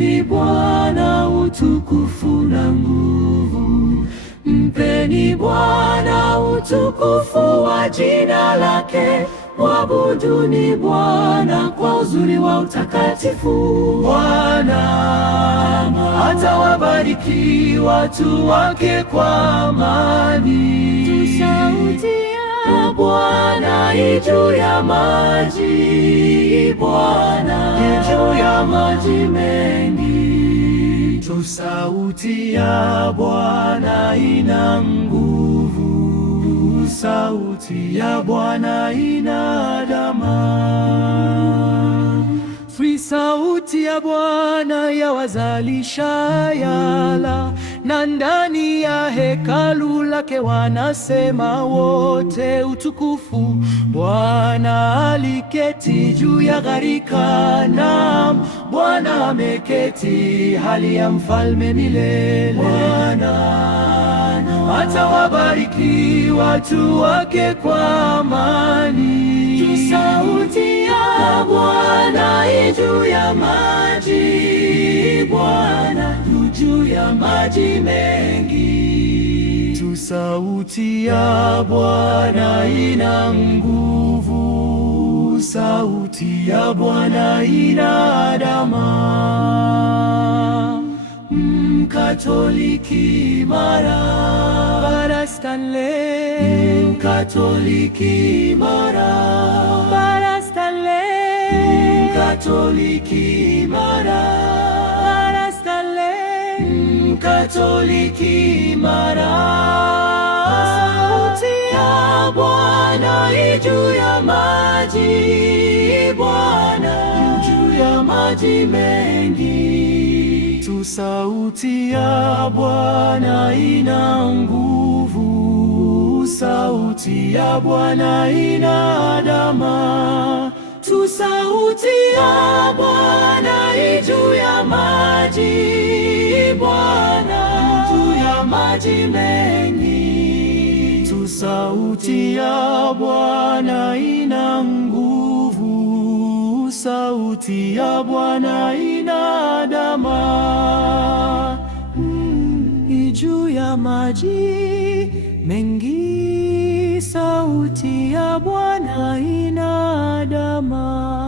Mpeni Bwana utukufu na nguvu, mpeni Bwana utukufu wa jina lake. Mwabuduni Bwana kwa uzuri wa utakatifu. Bwana atawabariki watu wake kwa amani. Sauti ya Bwana juu ya maji, Bwana juu ya maji mengi. Sauti ya Bwana ina nguvu, sauti ya Bwana ina dama. Sauti ya Bwana yawazalisha yala, na ndani ya hekalu lake wanasema wote, utukufu. Bwana aliketi juu ya gharika, naam, Bwana ameketi hali ya mfalme milele. Bwana atawabariki watu wake kwa amani. Sauti ya Bwana juu ya maji, Bwana juu ya maji mengi. Sauti ya Bwana ina nguvu, sauti ya Bwana ina dama. Mkatoliki imara, Bara Stanley. Mkatoliki imara, Bara Stanley. Mkatoliki imara, Bara Stanley. Mkatoliki imara. Sauti ya Bwana juu ya maji, Bwana juu ya maji mengi. Sauti ya Bwana ina nguvu, sauti ya Bwana ina dama. Sauti ya Bwana juu ya maji, Bwana juu ya maji mengi. Sauti ya Bwana ina nguvu, sauti ya Bwana ina dama. Juu ya maji mengi, sauti ya Bwana ina dama.